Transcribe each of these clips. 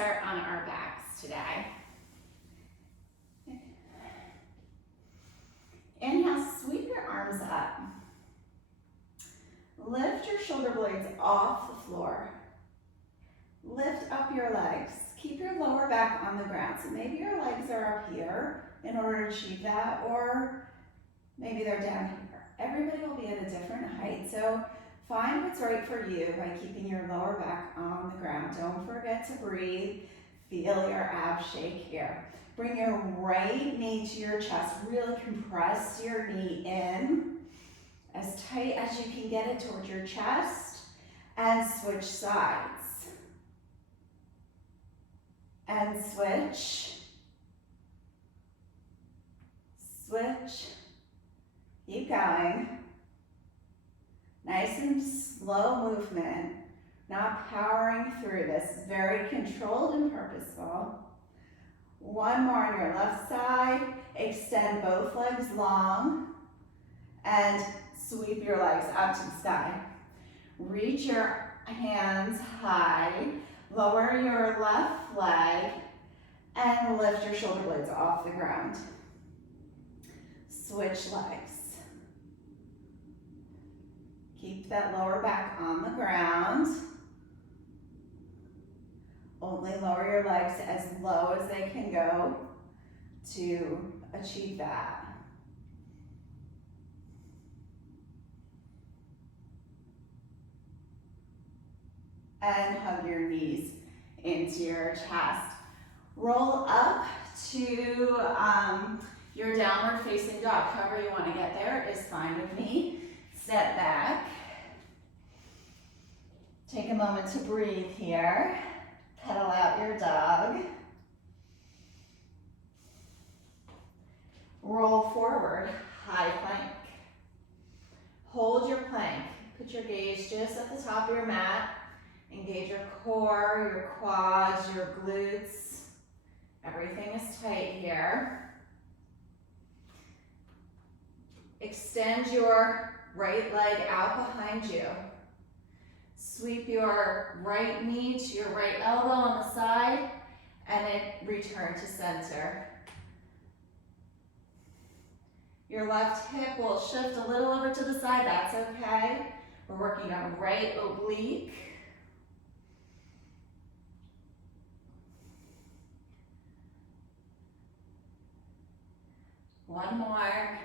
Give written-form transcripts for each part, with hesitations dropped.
start on our backs today. Inhale, sweep your arms up. Lift your shoulder blades off the floor. Lift up your legs. Keep your lower back on the ground. So maybe your legs are up here in order to achieve that, or maybe they're down here. Everybody will be at a different height, so find what's right for you by keeping your lower back on the ground. Don't forget to breathe. Feel your abs shake here. Bring your right knee to your chest. Really compress your knee in as tight as you can get it towards your chest, and switch sides. And switch. Switch. Keep going. Nice and slow movement. Not powering through this. Very controlled and purposeful. One more on your left side. Extend both legs long. And sweep your legs up to the sky. Reach your hands high. Lower your left leg. And lift your shoulder blades off the ground. Switch legs. Keep that lower back on the ground. Only lower your legs as low as they can go to achieve that. And hug your knees into your chest. Roll up to your downward facing dog. However you want to get there is fine with me. Step back. Take a moment to breathe here. Pedal out your dog. Roll forward, high plank. Hold your plank. Put your gaze just at the top of your mat. Engage your core, your quads, your glutes. Everything is tight here. Extend your right leg out behind you. Sweep your right knee to your right elbow on the side, and it return to center. Your left hip will shift a little over to the side, that's okay. We're working on right oblique. One more.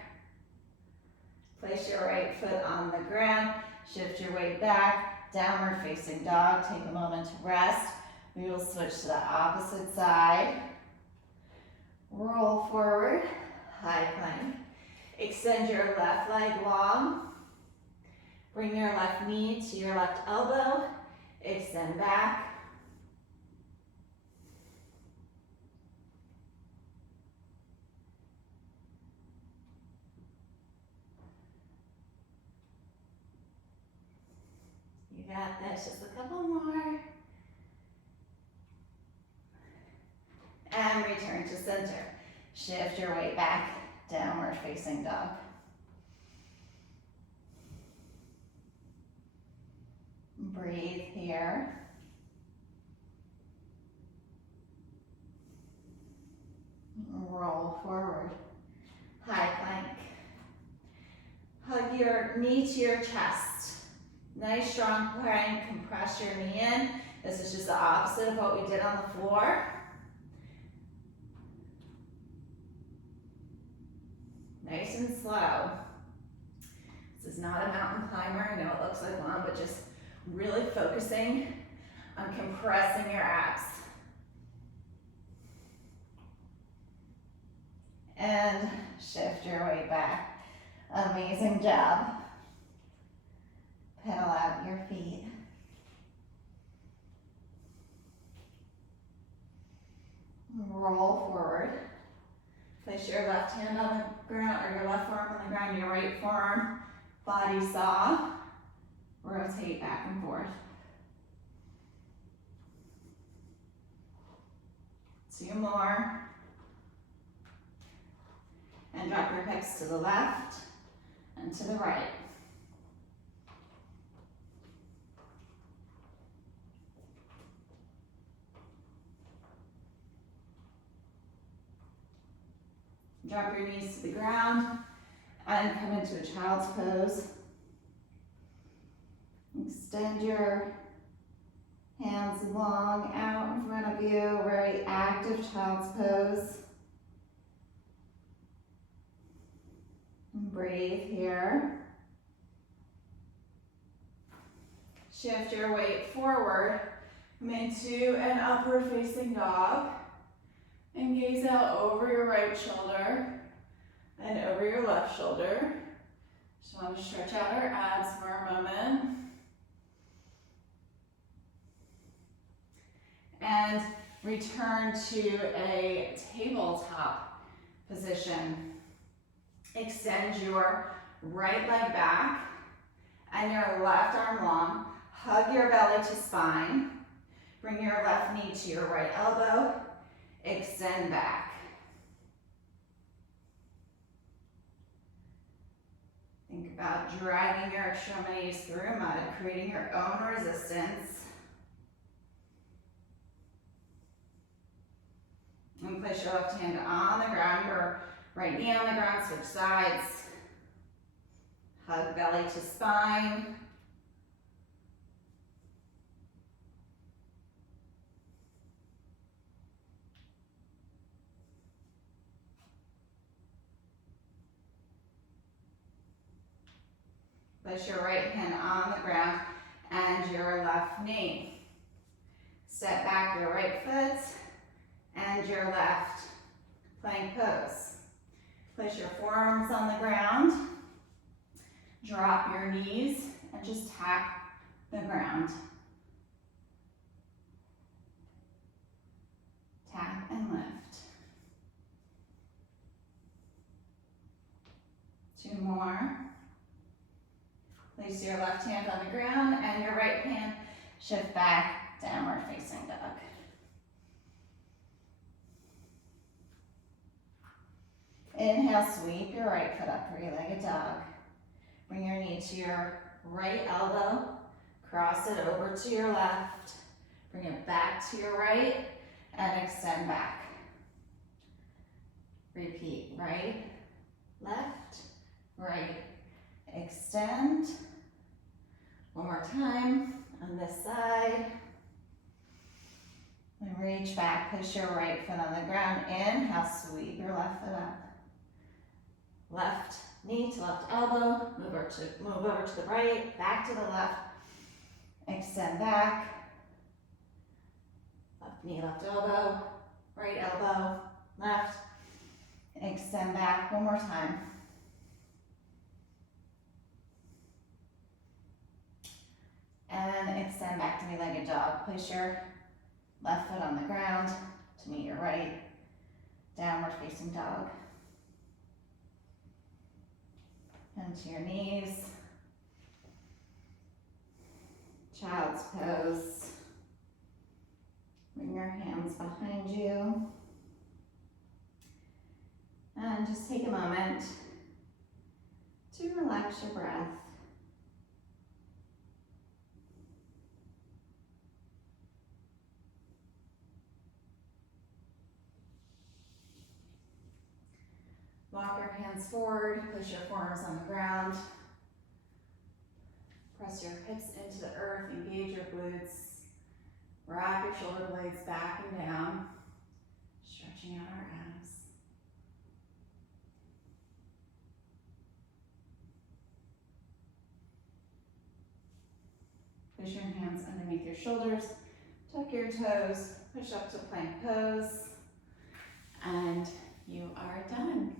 Place your right foot on the ground, shift your weight back, downward facing dog. Take a moment to rest. We will switch to the opposite side. Roll forward, high plank. Extend your left leg long. Bring your left knee to your left elbow. Extend back. You got this, just a couple more. And return to center. Shift your weight back, downward facing dog. Breathe here. Roll forward, high plank. Hug your knee to your chest. Nice strong plank, compress your knee in. This is just the opposite of what we did on the floor. Nice and slow. This is not a mountain climber. I know it looks like one, but just really focusing on compressing your abs. And shift your weight back. Amazing job. Pedal out your feet. Roll forward. Place your left hand on the ground, or your left forearm on the ground, your right forearm, body saw. Rotate back and forth. 2 more. And drop your hips to the left and to the right. Drop your knees to the ground and come into a child's pose. Extend your hands long out in front of you, very active child's pose. And breathe here. Shift your weight forward, come into an upward facing dog, and gaze out over your right shoulder and over your left shoulder. Just want to stretch out our abs for a moment. And return to a tabletop position. Extend your right leg back and your left arm long. Hug your belly to spine. Bring your left knee to your right elbow. Extend back. Think about dragging your extremities through mud, creating your own resistance. And place your left hand on the ground, your right knee on the ground, switch sides. Hug belly to spine. Place your right hand on the ground and your left knee. Step back your right foot and your left plank pose. Place your forearms on the ground. Drop your knees and just tap the ground. Tap and lift. 2 more. Place your left hand on the ground and your right hand shift back, downward facing dog. Inhale, sweep your right foot up, three-legged dog. Bring your knee to your right elbow, cross it over to your left, bring it back to your right, and extend back. Repeat, right, left, right, extend. One more time on this side. And reach back, push your right foot on the ground. Inhale, sweep your left foot up. Left knee to left elbow, move over to the right, back to the left, extend back. Left knee, left elbow, right elbow, left, extend back. One more time. And extend back to three-legged dog. Place your left foot on the ground to meet your right, downward facing dog. Come to your knees. Child's pose. Bring your hands behind you. And just take a moment to relax your breath. Walk your hands forward, push your forearms on the ground. Press your hips into the earth, engage your glutes. Wrap your shoulder blades back and down, stretching out our abs. Push your hands underneath your shoulders, tuck your toes, push up to plank pose, and you are done.